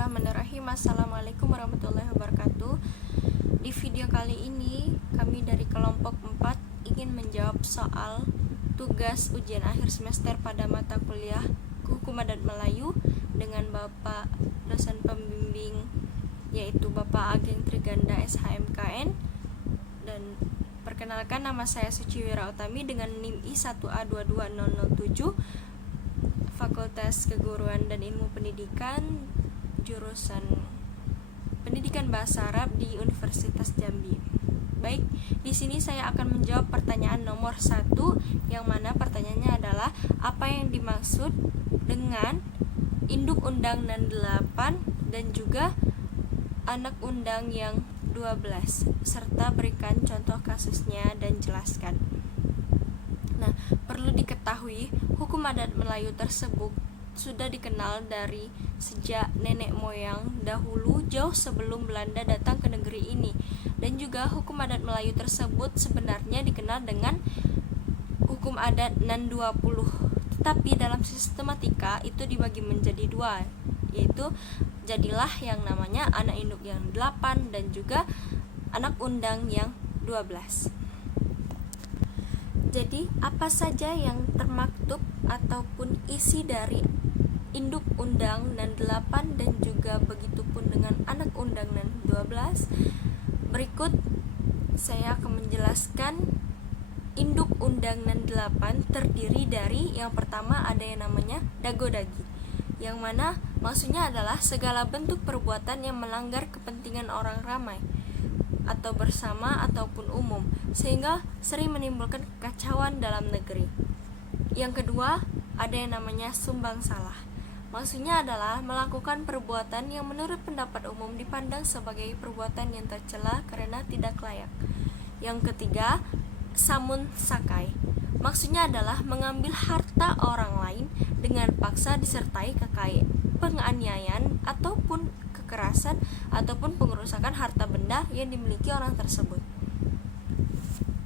Bismillahirrahmanirrahim. Assalamualaikum warahmatullahi wabarakatuh. Di video kali ini kami dari kelompok 4 ingin menjawab soal tugas ujian akhir semester pada mata kuliah Hukum Adat Melayu dengan Bapak dosen pembimbing yaitu Bapak Ageng Triganda SHMKN. Dan perkenalkan, nama saya Suciwira Utami dengan NIM I1A22007, Fakultas Keguruan dan Ilmu Pendidikan, jurusan Pendidikan Bahasa Arab di Universitas Jambi. Baik, di sini saya akan menjawab pertanyaan nomor 1, yang mana pertanyaannya adalah apa yang dimaksud dengan induk undang 68 dan juga anak undang yang 12, serta berikan contoh kasusnya dan jelaskan. Nah, perlu diketahui, hukum adat Melayu tersebut sudah dikenal dari sejak nenek moyang dahulu, jauh sebelum Belanda datang ke negeri ini. Dan juga hukum adat Melayu tersebut sebenarnya dikenal dengan hukum adat nan 20. Tetapi dalam sistematika itu dibagi menjadi dua, yaitu jadilah yang namanya anak induk yang 8 dan juga anak undang yang 12. Jadi, apa saja yang termaktub ataupun isi dari induk undang nan 8 dan juga begitupun dengan anak undang nan 12? Berikut saya akan menjelaskan. Induk undang nan 8 terdiri dari, yang pertama ada yang namanya dagodagi, yang mana maksudnya adalah segala bentuk perbuatan yang melanggar kepentingan orang ramai atau bersama ataupun umum, sehingga sering menimbulkan kekacauan dalam negeri. Yang kedua, ada yang namanya sumbang salah. Maksudnya adalah melakukan perbuatan yang menurut pendapat umum dipandang sebagai perbuatan yang tercela karena tidak layak. Yang ketiga, samun sakai. Maksudnya adalah mengambil harta orang lain dengan paksa disertai penganiayaan ataupun kekerasan ataupun pengerusakan harta benda yang dimiliki orang tersebut.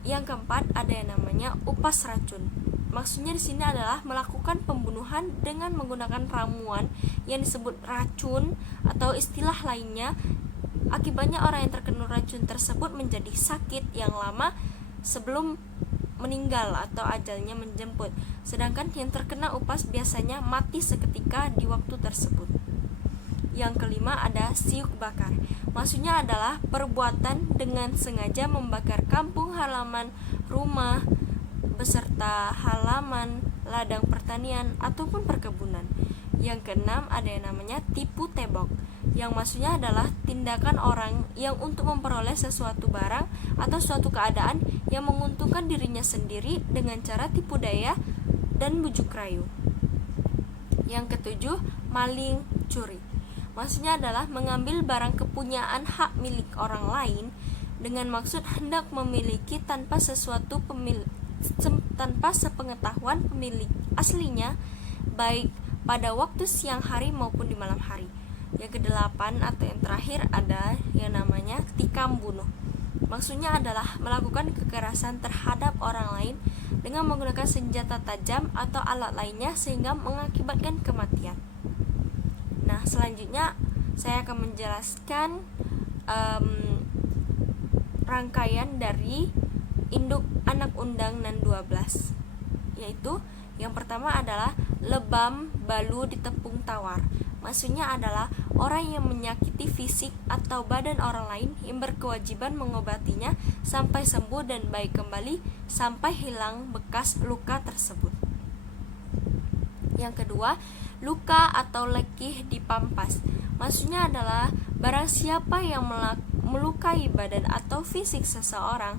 Yang keempat, ada yang namanya upas racun. Maksudnya di sini adalah melakukan pembunuhan dengan menggunakan ramuan yang disebut racun atau istilah lainnya. Akibatnya orang yang terkena racun tersebut menjadi sakit yang lama sebelum meninggal atau ajalnya menjemput. Sedangkan yang terkena upas biasanya mati seketika di waktu tersebut. Yang kelima, ada siuk bakar. Maksudnya adalah perbuatan dengan sengaja membakar kampung halaman, rumah, beserta halaman, ladang pertanian, ataupun perkebunan. Yang keenam, ada yang namanya tipu tebok, yang maksudnya adalah tindakan orang yang untuk memperoleh sesuatu barang atau suatu keadaan yang menguntungkan dirinya sendiri dengan cara tipu daya dan bujuk rayu. Yang ketujuh, maling curi. Maksudnya adalah mengambil barang kepunyaan hak milik orang lain dengan maksud hendak memiliki tanpa sepengetahuan pemilik aslinya, baik pada waktu siang hari maupun di malam hari. Yang kedelapan atau yang terakhir ada yang namanya tikam bunuh. Maksudnya adalah melakukan kekerasan terhadap orang lain dengan menggunakan senjata tajam atau alat lainnya sehingga mengakibatkan kematian. Nah, selanjutnya saya akan menjelaskan rangkaian dari induk anak undang nan 12, yaitu yang pertama adalah lebam balu ditepung tawar. Maksudnya adalah orang yang menyakiti fisik atau badan orang lain yang berkewajiban mengobatinya sampai sembuh dan baik kembali sampai hilang bekas luka tersebut. Yang kedua, luka atau lekih dipampas. Maksudnya adalah barang siapa yang melukai badan atau fisik seseorang,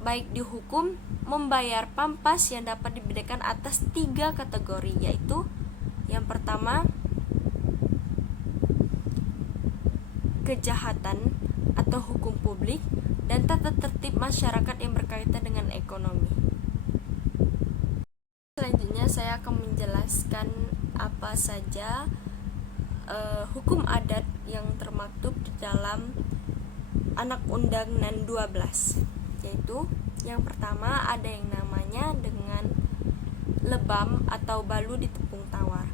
baik dihukum membayar pampas yang dapat dibedakan atas 3 kategori, yaitu yang pertama, kejahatan atau hukum publik dan tata tertib masyarakat yang berkaitan dengan ekonomi. Selanjutnya saya akan menjelaskan apa saja hukum adat yang termaktub di dalam anak undang nan 12, yaitu yang pertama ada yang namanya dengan lebam atau balu ditepung tawar.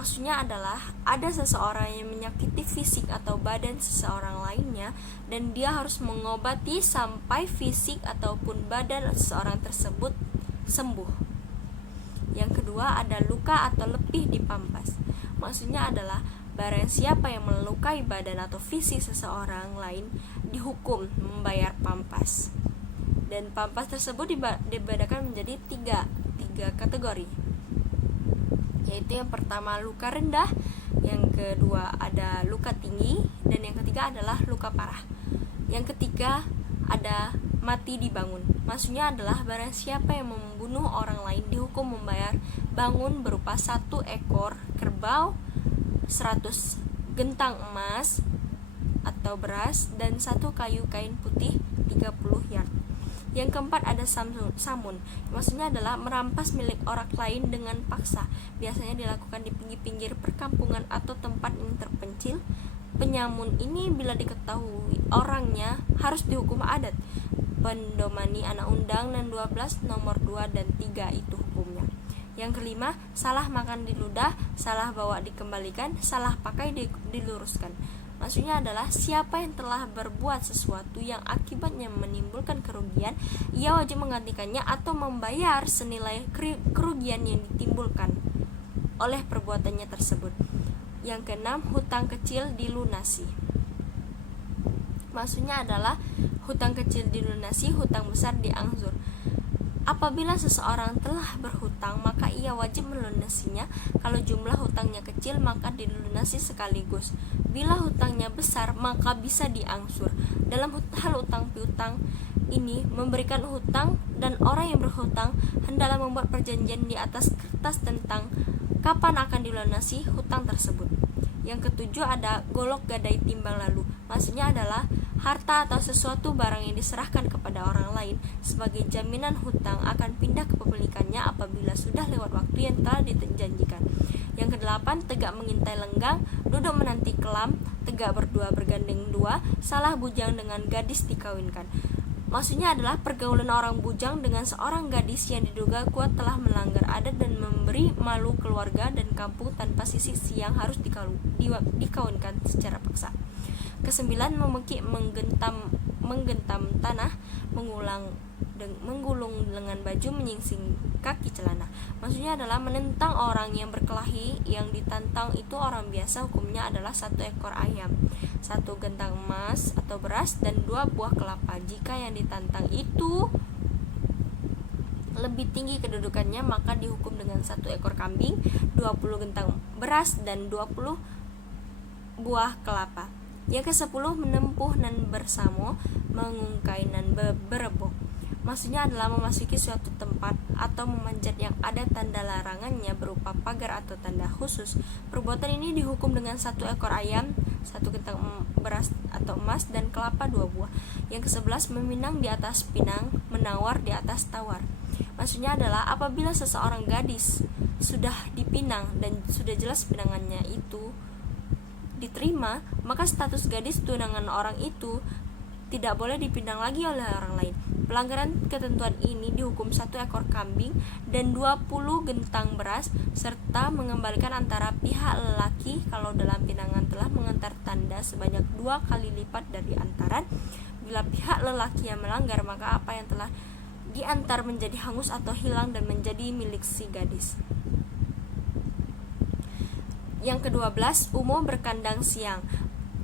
Maksudnya adalah ada seseorang yang menyakiti fisik atau badan seseorang lainnya dan dia harus mengobati sampai fisik ataupun badan seseorang tersebut sembuh. Yang kedua ada luka atau lepih dipampas. Maksudnya adalah barang siapa yang melukai badan atau fisik seseorang lain dihukum membayar pampas. Dan pampas tersebut dibedakan menjadi tiga kategori, yaitu yang pertama luka rendah, yang kedua ada luka tinggi, dan yang ketiga adalah luka parah. Yang ketiga ada mati dibangun. Maksudnya adalah barang siapa yang membunuh orang lain dihukum membayar bangun berupa 1 ekor kerbau, 100 gentang emas atau beras, dan 1 kayu kain putih 30 yard. Yang keempat ada samun. Maksudnya adalah merampas milik orang lain dengan paksa. Biasanya dilakukan di pinggir-pinggir perkampungan atau tempat yang terpencil. Penyamun ini bila diketahui orangnya harus dihukum adat. Pendomani Anak Undang dan 12 nomor 2 dan 3 itu hukumnya. Yang kelima, salah makan di ludah, salah bawa dikembalikan, salah pakai diluruskan. Maksudnya adalah siapa yang telah berbuat sesuatu yang akibatnya menimbulkan kerugian, ia wajib menggantikannya atau membayar senilai kerugian yang ditimbulkan oleh perbuatannya tersebut. Yang keenam, hutang kecil dilunasi. Maksudnya adalah hutang kecil dilunasi, hutang besar diangsur. Apabila seseorang telah berhutang, maka ia wajib melunasinya. Kalau jumlah hutangnya kecil, maka dilunasi sekaligus. Bila hutangnya besar, maka bisa diangsur. Dalam hal hutang piutang ini memberikan hutang, dan orang yang berhutang hendaklah membuat perjanjian di atas kertas tentang kapan akan dilunasi hutang tersebut. Yang ketujuh ada golok gadai timbang lalu. Maksudnya adalah harta atau sesuatu barang yang diserahkan kepada orang lain sebagai jaminan hutang akan pindah ke pemilikannya apabila sudah lewat waktu yang telah dijanjikan. Yang kedelapan, tegak mengintai lenggang, duduk menanti kelam, tegak berdua bergandeng dua, salah bujang dengan gadis dikawinkan. Maksudnya adalah pergaulan orang bujang dengan seorang gadis yang diduga kuat telah melanggar adat dan memberi malu keluarga dan kampung tanpa sisi siang harus dikawinkan secara paksa. Kesembilan, memekik menggentam tanah, menggulung lengan baju, menyingsing kaki celana. Maksudnya adalah menentang orang yang berkelahi. Yang ditantang itu orang biasa, hukumnya adalah 1 ekor ayam, 1 gentang emas atau beras, dan 2 buah kelapa. Jika yang ditantang itu lebih tinggi kedudukannya, maka dihukum dengan 1 ekor kambing, 20 gentang beras, dan 20 buah kelapa. Yang ke-10, menempuh nan bersamo, mengungkai nan berebok. Maksudnya adalah memasuki suatu tempat atau memanjat yang ada tanda larangannya berupa pagar atau tanda khusus. Perbuatan ini dihukum dengan 1 ekor ayam, 1 gentang beras atau emas, dan kelapa 2 buah. Yang ke-11, meminang di atas pinang, menawar di atas tawar. Maksudnya adalah apabila seseorang gadis sudah dipinang dan sudah jelas pinangannya itu diterima, maka status gadis tunangan orang itu tidak boleh dipinang lagi oleh orang lain. Pelanggaran ketentuan ini dihukum 1 ekor kambing dan 20 gentang beras, serta mengembalikan antara pihak lelaki kalau dalam pinangan telah mengantar tanda sebanyak 2 kali lipat dari antaran. Bila pihak lelaki yang melanggar, maka apa yang telah diantar menjadi hangus atau hilang dan menjadi milik si gadis. Yang ke-12, umo berkandang siang,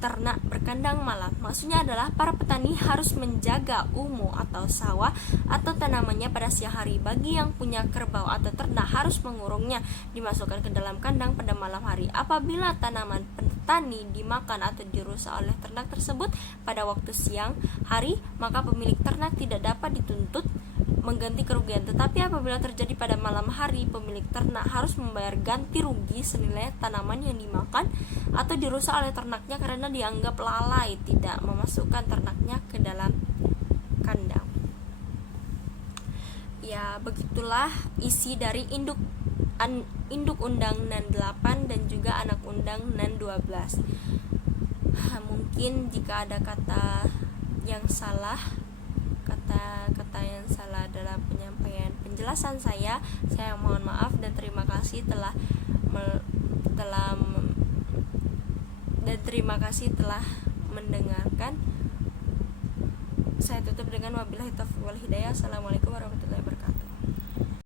ternak berkandang malam. Maksudnya adalah para petani harus menjaga umo atau sawah atau tanamannya pada siang hari. Bagi yang punya kerbau atau ternak harus mengurungnya, dimasukkan ke dalam kandang pada malam hari. Apabila tanaman petani dimakan atau dirusak oleh ternak tersebut pada waktu siang hari, maka pemilik ternak tidak dapat dituntut mengganti kerugian. Tetapi apabila terjadi pada malam hari, pemilik ternak harus membayar ganti rugi senilai tanaman yang dimakan atau dirusak oleh ternaknya karena dianggap lalai tidak memasukkan ternaknya ke dalam kandang. Ya, begitulah isi dari induk undang nan 8 dan juga anak undang nan 12. Mungkin jika ada kata yang salah, kata-kata yang salah dalam penyampaian penjelasan saya mohon maaf dan terima kasih telah dan terima kasih telah mendengarkan. Saya tutup dengan wabillahi taufiq wal hidayah. Assalamualaikum